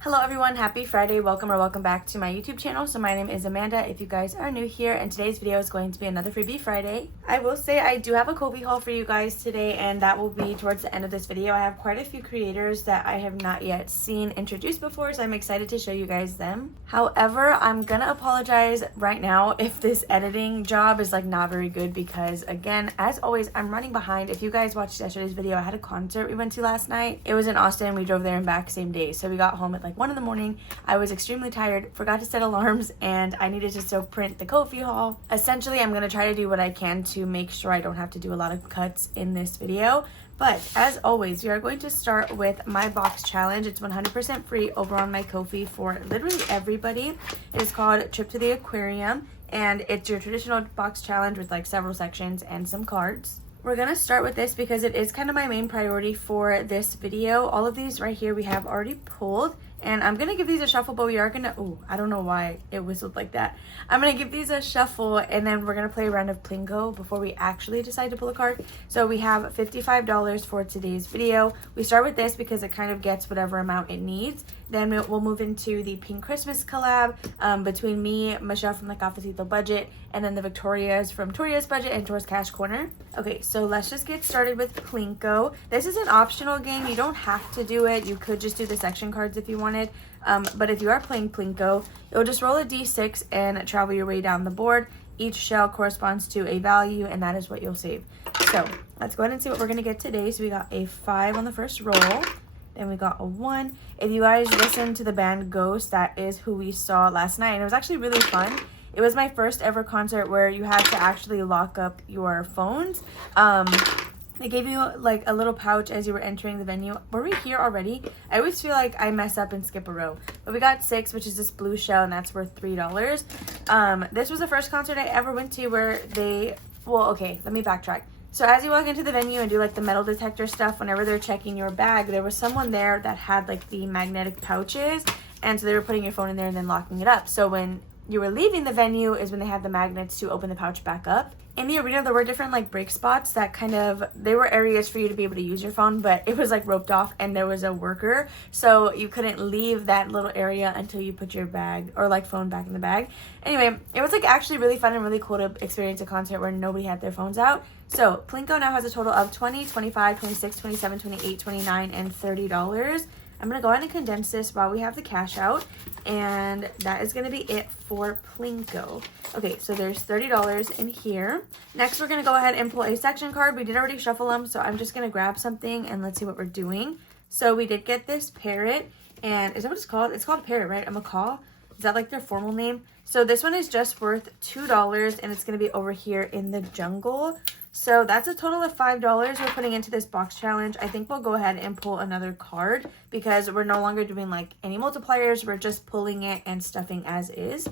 Hello everyone, happy Friday. Welcome back to my YouTube channel. So my name is Amanda if you guys are new here, and today's video is going to be another Freebie Friday. I will say I do have a Kofi haul for you guys today, and that will be towards the end of this video. I have quite a few creators that I have not yet seen introduced before, so I'm excited to show you guys them. However, I'm gonna apologize right now if this editing job is like not very good, because again, as always, I'm running behind. If you guys watched yesterday's video, I had a concert we went to last night. It was in Austin. We drove there and back same day, so we got home at like 1 in the morning. I was extremely tired, forgot to set alarms, and I needed to still print the Kofi haul. Essentially, I'm gonna try to do what I can to make sure I don't have to do a lot of cuts in this video. But as always, we are going to start with my box challenge. It's 100% free over on my Kofi for literally everybody. It is called Trip to the Aquarium, and it's your traditional box challenge with like several sections and some cards. We're gonna start with this because it is kind of my main priority for this video. All of these right here we have already pulled, and I'm gonna give these a shuffle, but we are gonna, I don't know why it whistled like that. I'm gonna give these a shuffle, and then we're gonna play a round of Plinko before we actually decide to pull a card. So we have $55 for today's video. We start with this because it kind of gets whatever amount it needs. Then we'll move into the Pink Christmas collab between me, Michelle from the Cafecito Budget, and then the Victorias from Toria's Budget and Tor's Cash Corner. Okay, so let's just get started with Plinko. This is an optional game. You don't have to do it. You could just do the section cards if you wanted. But if you are playing Plinko, you'll just roll a d6 and travel your way down the board. Each shell corresponds to a value, and that is what you'll save. So let's go ahead and see what we're going to get today. So we got a 5 on the first roll. Then we got a 1. If you guys listen to the band Ghost, that is who we saw last night, and it was actually really fun. It was my first ever concert where you had to actually lock up your phones. They gave you like a little pouch as you were entering the venue. Were we here already? I always feel like I mess up and skip a row. But we got 6, which is this blue shell, and that's worth $3. This was the first concert I ever went to where they, well, okay, let me backtrack. So as you walk into the venue and do like the metal detector stuff, whenever they're checking your bag, there was someone there that had like the magnetic pouches, and so they were putting your phone in there and then locking it up. So when you were leaving the venue is when they had the magnets to open the pouch back up. In the arena, there were different like break spots that kind of, they were areas for you to be able to use your phone, but it was like roped off and there was a worker, so you couldn't leave that little area until you put your bag or like phone back in the bag. Anyway, it was like actually really fun and really cool to experience a concert where nobody had their phones out. So Plinko now has a total of $20, $25, $26, $27, $28, $29, and $30. I'm going to go ahead and condense this while we have the cash out, and that is going to be it for Plinko. Okay, so there's $30 in here. Next, we're going to go ahead and pull a section card. We did already shuffle them, so I'm just going to grab something and let's see what we're doing. So we did get this parrot, and is that what it's called? It's called a parrot, right? A macaw? Is that like their formal name? So this one is just worth $2, and it's going to be over here in the jungle. So that's a total of $5 we're putting into this box challenge. I think we'll go ahead and pull another card because we're no longer doing like any multipliers. We're just pulling it and stuffing as is.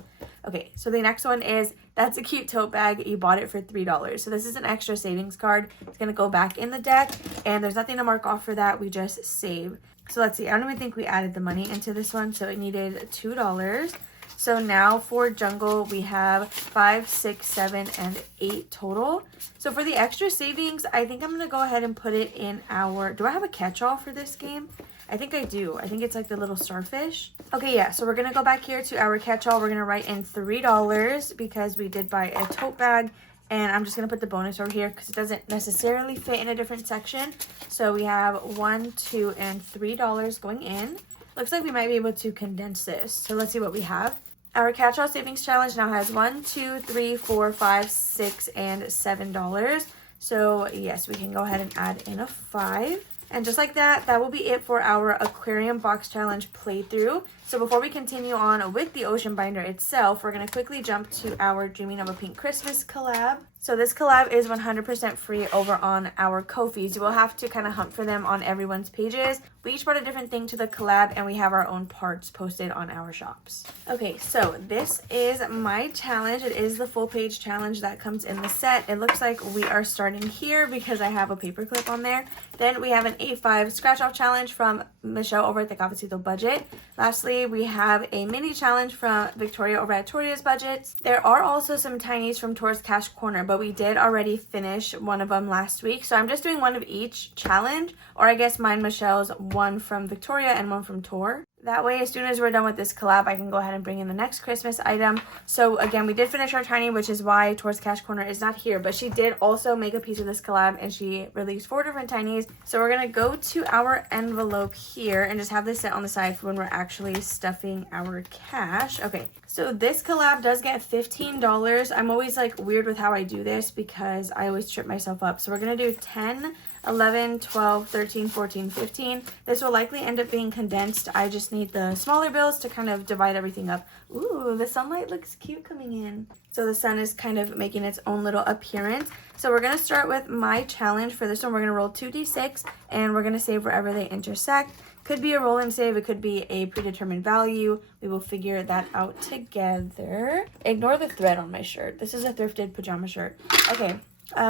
Okay, so the next one is, that's a cute tote bag. You bought it for $3. So this is an extra savings card. It's going to go back in the deck, and there's nothing to mark off for that. We just save. So let's see. I don't even think we added the money into this one, so it needed $2. So now for jungle, we have 5, 6, 7, and 8 total. So for the extra savings, I think I'm going to go ahead and put it in our, do I have a catch-all for this game? I think I do. I think it's like the little starfish. Okay, yeah, so we're going to go back here to our catch-all. We're going to write in $3 because we did buy a tote bag. And I'm just going to put the bonus over here because it doesn't necessarily fit in a different section. So we have $1, $2, and $3 going in. Looks like we might be able to condense this. So let's see what we have. Our catch-all savings challenge now has $1, 2, 3, 4, 5, 6, and $7. So yes, we can go ahead and add in a 5. And just like that, that will be it for our aquarium box challenge playthrough. So before we continue on with the ocean binder itself, we're going to quickly jump to our Dreaming of a Pink Christmas collab. So this collab is 100% free over on our Kofis. You will have to kind of hunt for them on everyone's pages. We each brought a different thing to the collab, and we have our own parts posted on our shops. Okay, so this is my challenge. It is the full page challenge that comes in the set. It looks like we are starting here because I have a paper clip on there. Then we have an A5 scratch off challenge from Michelle over at the Cafecito Budget. Lastly, we have a mini challenge from Victoria over at Toria's Budget. There are also some tinies from Tor's Cash Corner, but we did already finish one of them last week. So I'm just doing one of each challenge, or I guess mine, Michelle's, one from Victoria and one from Tor. That way, as soon as we're done with this collab, I can go ahead and bring in the next Christmas item. So again, we did finish our tiny, which is why Towards Cash Corner is not here. But she did also make a piece of this collab, and she released 4 different tinies. So we're going to go to our envelope here and just have this set on the side for when we're actually stuffing our cash. Okay, so this collab does get $15. I'm always like weird with how I do this because I always trip myself up. So we're going to do 10, 11, 12, 13, 14, 15. This will likely end up being condensed. I just need the smaller bills to kind of divide everything up. Ooh, the sunlight looks cute coming in. So the sun is kind of making its own little appearance. So we're going to start with my challenge. For this one, we're going to roll 2d6 and we're going to save wherever they intersect. Could be a roll and save. It could be a predetermined value. We will figure that out together. Ignore the thread on my shirt. This is a thrifted pajama shirt. Okay.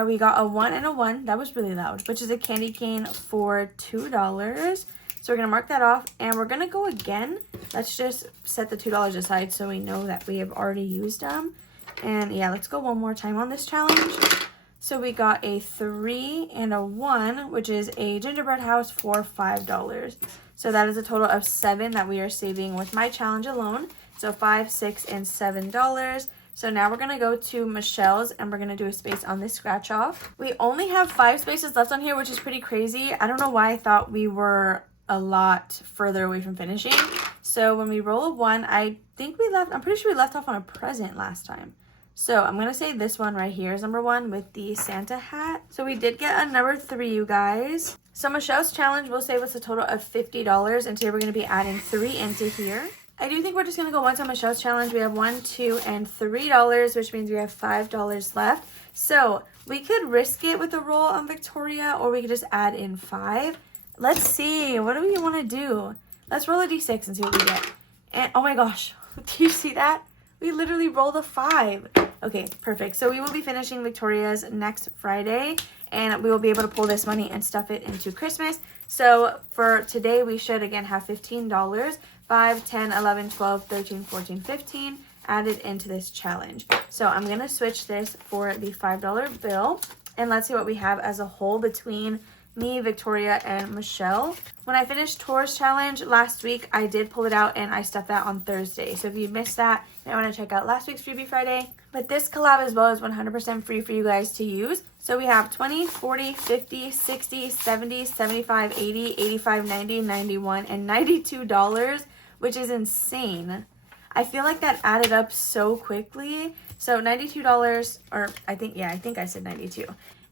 We got a 1 and a 1. That was really loud, which is a candy cane for $2. So we're going to mark that off and we're going to go again. Let's just set the $2 aside so we know that we have already used them. And yeah, let's go one more time on this challenge. So we got a 3 and a 1, which is a gingerbread house for $5. So that is a total of 7 that we are saving with my challenge alone. So $5, $6, and $7. So now we're going to go to Michelle's and we're going to do a space on this scratch off. We only have 5 spaces left on here, which is pretty crazy. I don't know why I thought we were a lot further away from finishing. So when we roll a 1, I'm pretty sure we left off on a present last time. So I'm going to say this one right here is number 1 with the Santa hat. So we did get a number 3, you guys. So Michelle's challenge will save us a total of $50. And today we're going to be adding 3 into here. I do think we're just going to go once on Michelle's challenge. We have $1, $2, and $3, which means we have $5 left. So we could risk it with a roll on Victoria, or we could just add in 5. Let's see. What do we want to do? Let's roll a d6 and see what we get. And oh my gosh, do you see that? We literally rolled a 5. Okay, perfect. So we will be finishing Victoria's next Friday, and we will be able to pull this money and stuff it into Christmas. So for today, we should again have $15. 5, 10, 11, 12, 13, 14, 15 added into this challenge. So I'm going to switch this for the $5 bill. And let's see what we have as a whole between me, Victoria, and Michelle. When I finished Tour's challenge last week, I did pull it out and I stuffed that on Thursday. So if you missed that, you might want to check out last week's Freebie Friday. But this collab as well is 100% free for you guys to use. So we have 20, 40, 50, 60, 70, 75, 80, 85, 90, 91, and $92, which is insane. I feel like that added up so quickly. So $92, or I think I said 92.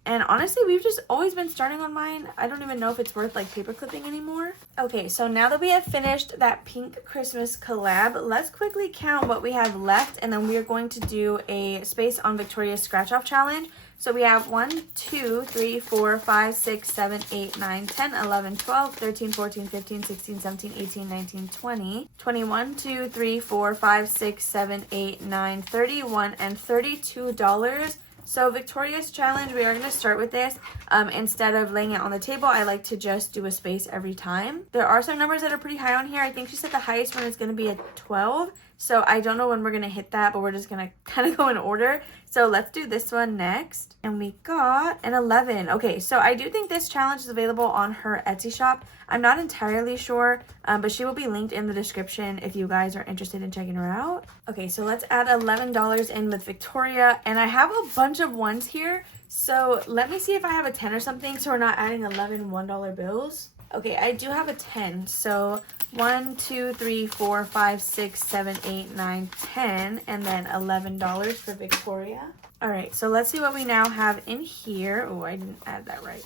And honestly, we've just always been starting on mine. I don't even know if it's worth like paper clipping anymore. Okay, so now that we have finished that pink Christmas collab, let's quickly count what we have left. And then we are going to do a space on Victoria's scratch off challenge. So we have 1, 2, 3, 4, 5, 6, 7, 8, 9, 10, 11, 12, 13, 14, 15, 16, 17, 18, 19, 20, 21, 2, 3, 4, 5, 6, 7, 8, 9, 31, and $32. So Victoria's challenge, we are going to start with this. Instead of laying it on the table, I like to just do a space every time. There are some numbers that are pretty high on here. I think she said the highest one is going to be a 12. So I don't know when we're going to hit that, but we're just going to kind of go in order. So let's do this one next. And we got an 11. Okay, so I do think this challenge is available on her Etsy shop. I'm not entirely sure, but she will be linked in the description if you guys are interested in checking her out. Okay, so let's add $11 in with Victoria. And I have a bunch of ones here. So let me see if I have a 10 or something so we're not adding 11 $1 bills. Okay, I do have a 10. So 1, 2, 3, 4, 5, 6, 7, 8, 9, 10, and then $11 for Victoria. All right, so let's see what we now have in here. Oh, I didn't add that right.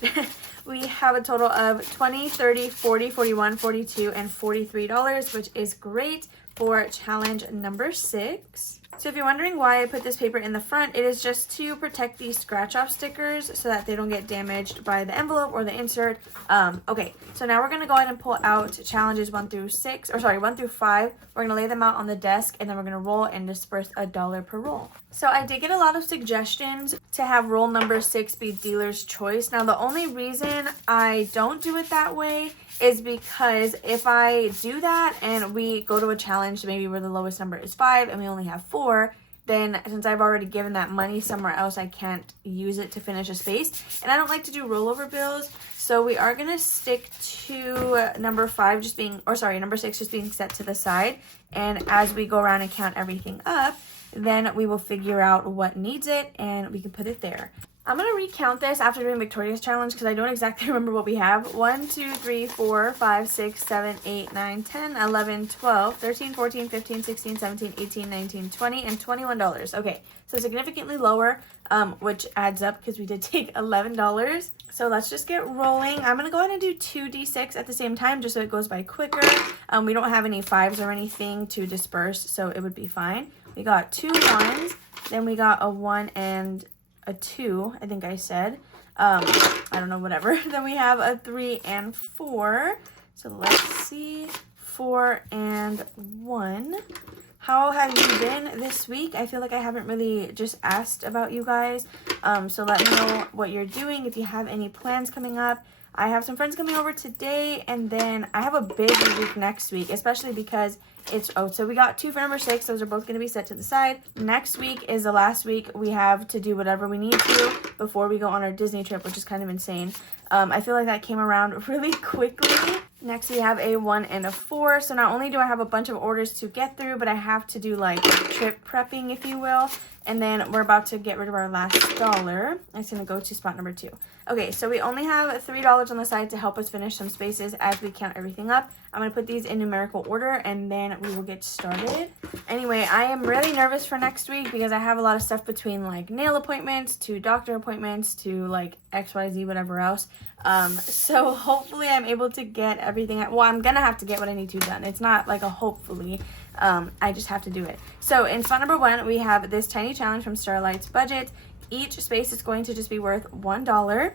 We have a total of 20, 30, 40, 41, 42, and $43, which is great for challenge number 6. So if you're wondering why I put this paper in the front, it is just to protect these scratch off stickers so that they don't get damaged by the envelope or the insert. Okay, so now we're going to go ahead and pull out challenges 1 through 5. We're going to lay them out on the desk and then we're going to roll and disperse $1 per roll. So I did get a lot of suggestions to have roll number 6 be dealer's choice. Now the only reason I don't do it that way is because if I do that and we go to a challenge maybe where the lowest number is 5 and we only have 4, then since I've already given that money somewhere else, I can't use it to finish a space. And I don't like to do rollover bills, so we are gonna stick to number 5 just being, or sorry, number 6 just being set to the side. And as we go around and count everything up, then we will figure out what needs it and we can put it there. I'm going to recount this after doing Victoria's challenge because I don't exactly remember what we have. 1, 2, 3, 4, 5, 6, 7, 8, 9, 10, 11, 12, 13, 14, 15, 16, 17, 18, 19, 20, and $21. Okay, so significantly lower, which adds up because we did take $11. So let's just get rolling. I'm going to go ahead and do 2d6 at the same time just so it goes by quicker. We don't have any 5s or anything to disperse, so it would be fine. We got 2 1s, then we got a 1 and a 2, I think I said. I don't know, whatever. Then we have a 3 and 4. So let's see. 4 and 1. How have you been this week? I feel like I haven't really just asked about you guys. So let me know what you're doing, if you have any plans coming up. I have some friends coming over today, and then I have a busy week next week, especially because it's, so we got 2 for number 6. Those are both going to be set to the side. Next week is the last week we have to do whatever we need to before we go on our Disney trip, which is kind of insane. I feel like that came around really quickly. Next we have a 1 and a 4. So not only do I have a bunch of orders to get through, but I have to do like trip prepping, if you will. And then we're about to get rid of our last dollar. It's going to go to spot number 2. Okay, so we only have $3 on the side to help us finish some spaces as we count everything up. I'm going to put these in numerical order and then we will get started. Anyway, I am really nervous for next week because I have a lot of stuff between like nail appointments to doctor appointments to like XYZ, whatever else. So hopefully I'm able to get everything. Well, I'm going to have to get what I need to done. It's not like a hopefully. I just have to do it. So in spot number 1, we have this tiny challenge from Starlight's Budget. Each space is going to just be worth $1.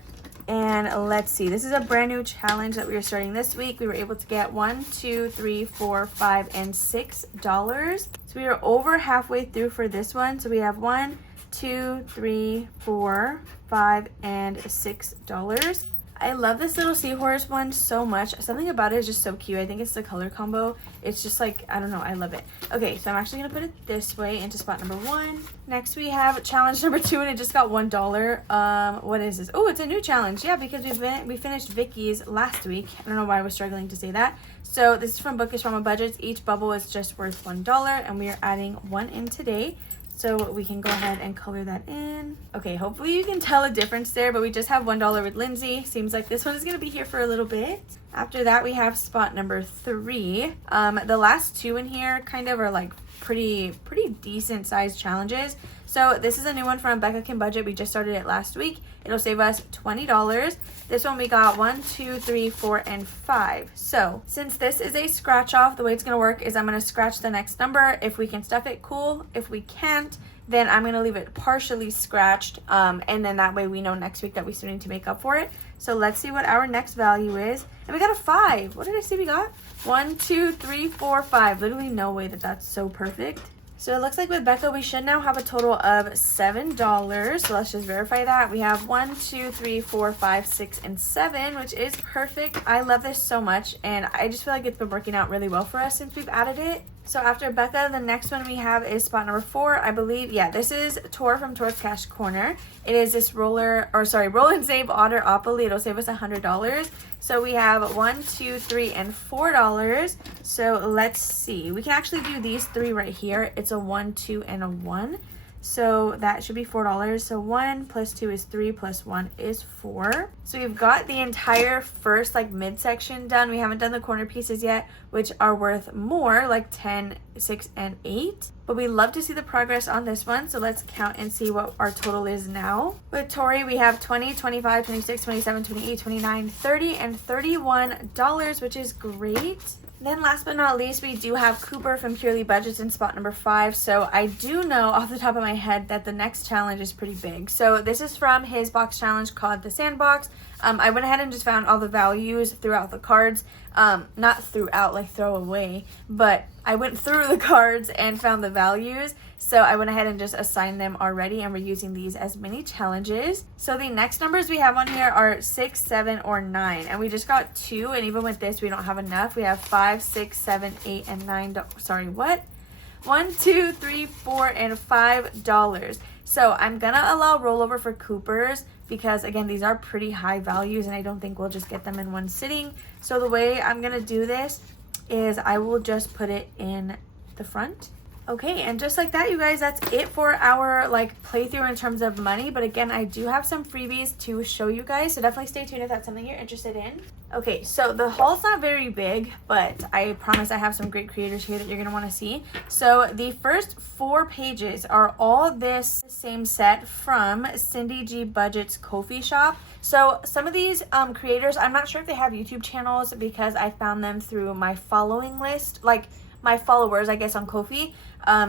And let's see, this is a brand new challenge that we are starting this week. We were able to get 1, 2, 3, 4, 5, and $6. So we are over halfway through for this one. So we have 1, 2, 3, 4, 5, and $6. I love this little seahorse one so much. Something about it is just so cute. I think it's the color combo. It's just like, I don't know, I love it. Okay, so I'm actually going to put it this way into spot number 1. Next we have challenge number 2, and it just got $1. What is this? Oh, it's a new challenge. Yeah, because we finished Vicky's last week. I don't know why I was struggling to say that. So this is from Bookish from a Budget. Each bubble is just worth $1, and we are adding 1 in today. So we can go ahead and color that in. Okay, hopefully you can tell a difference there, but we just have $1 with Lindsay. Seems like this one is gonna be here for a little bit. After that, we have spot number 3. The last 2 in here kind of are like pretty decent sized challenges. So this is a new one from Becca Can Budget. We just started it last week. It'll save us $20. This one we got 1, 2, 3, 4, and 5. So since this is a scratch off, the way it's gonna work is I'm gonna scratch the next number. If we can stuff it, cool. If we can't, then I'm gonna leave it partially scratched. And then that way we know next week that we still need to make up for it. So let's see what our next value is. And we got a 5. What did I say we got? 1, 2, 3, 4, 5. Literally no way that that's so perfect. So it looks like with Becca, we should now have a total of $7. So let's just verify that. We have 1, 2, 3, 4, 5, 6, and 7, which is perfect. I love this so much, and I just feel like it's been working out really well for us since we've added it. So after Becca, the next one we have is spot number 4, I believe. Yeah, this is Tor from Tor's Cash Corner. It is this roll and save Otteropoly. It'll save us $100. So we have 1, 2, 3, and $4. So let's see. We can actually do these 3 right here. It's a 1, 2, and a 1. So that should be $4. So 1 plus 2 is 3 plus 1 is 4. So we've got the entire first like midsection done. We haven't done the corner pieces yet, which are worth more, like 10, 6, and 8. But we love to see the progress on this one. So let's count and see what our total is now. With Tori, we have 20, 25, 26, 27, 28, 29, 30, and $31, which is great. Then last but not least, we do have Cooper from Purely Budgets in spot number 5. So I do know off the top of my head that the next challenge is pretty big. So this is from his box challenge called the Sandbox. I went ahead and just found all the values throughout the cards. Not throughout, like throw away, but I went through the cards and found the values. So I went ahead and just assigned them already, and we're using these as mini challenges. So the next numbers we have on here are 6, 7, or 9. And we just got 2, and even with this, we don't have enough. We have 5, 6, 7, 8, and 9. Sorry, what? $1, $2, $3, $4, and $5. So I'm gonna allow rollover for Coopers because again, these are pretty high values and I don't think we'll just get them in one sitting. So the way I'm gonna do this is I will just put it in the front. Okay, and just like that, you guys, that's it for our like playthrough in terms of money. But again, I do have some freebies to show you guys, so definitely stay tuned if that's something you're interested in. Okay, so the haul's not very big, but I promise I have some great creators here that you're gonna want to see. So the first 4 pages are all this same set from Cindy G Budget's Kofi shop. So some of these creators, I'm not sure if they have YouTube channels because I found them through my following list, like my followers, I guess, on Kofi.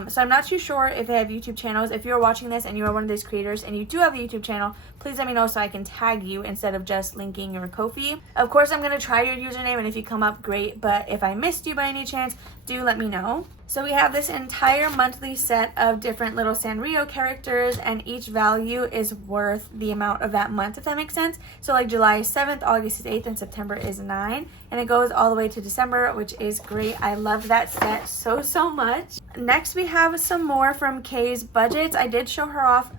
So I'm not too sure if they have YouTube channels. If you're watching this and you are one of these creators and you do have a YouTube channel, please let me know so I can tag you instead of just linking your Kofi. Of course, I'm going to try your username, and if you come up, great. But if I missed you by any chance, do let me know. So we have this entire monthly set of different little Sanrio characters, and each value is worth the amount of that month, if that makes sense. So like July is 7th, August is 8th, and September is 9. And it goes all the way to December, which is great. I love that set so much. Next, we have some more from Kay's Budgets. I did show her off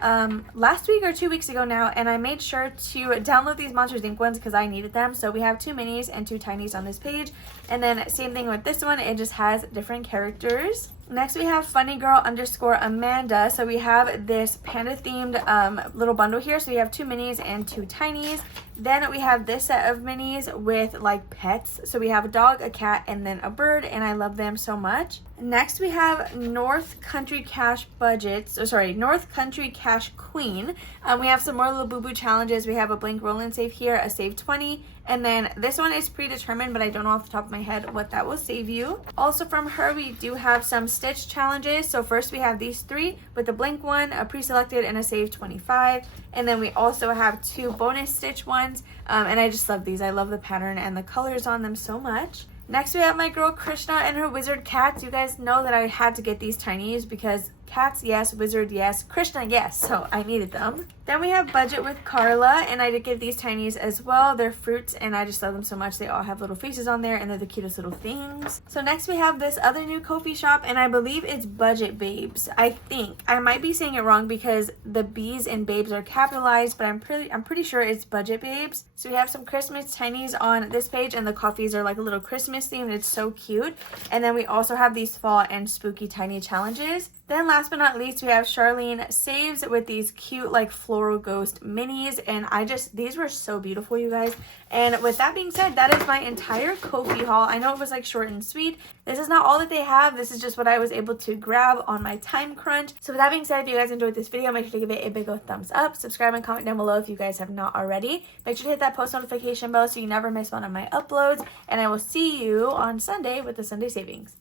last week or 2 weeks ago now, and I made sure to download these Monsters Inc. ones because I needed them. So we have 2 minis and 2 tinies on this page. And then same thing with this one, it just has different characters. Next, we have funnygirl_Amanda. So we have this panda themed little bundle here. So we have 2 minis and 2 tinies. Then we have this set of minis with like pets. So we have a dog, a cat, and then a bird, and I love them so much. Next, we have North Country Cash Queen. We have some more little boo-boo challenges. We have a blank roll and save here, a save 20, and then this one is predetermined, but I don't know off the top of my head what that will save you. Also from her, we do have some stitch challenges. So first we have these 3 with a blank one, a pre-selected, and a save 25. And then we also have 2 bonus stitch ones, and I just love these. I love the pattern and the colors on them so much. Next, we have my girl Krishna and her wizard cats. You guys know that I had to get these tinies because cats, yes, wizard, yes, Krishna, yes, so I needed them. Then we have Budget with Carla, and I did get these tinies as well. They're fruits, and I just love them so much. They all have little faces on there, and they're the cutest little things. So next we have this other new Kofi shop, and I believe it's Budget Babes. I think. I might be saying it wrong because the B's and Babes are capitalized, but I'm pretty sure it's Budget Babes. So we have some Christmas tinies on this page, and the coffees are like a little Christmas themed. It's so cute. And then we also have these fall and spooky tiny challenges. Then last but not least, we have Charlene Saves with these cute like floral ghost minis, and these were so beautiful, you guys. And with that being said, that is my entire Kofi haul. I know it was like short and sweet. This is not all that they have. This is just what I was able to grab on my time crunch. So with that being said, if you guys enjoyed this video, make sure to give it a big old thumbs up. Subscribe and comment down below if you guys have not already. Make sure to hit that post notification bell so you never miss one of my uploads. And I will see you on Sunday with the Sunday Savings.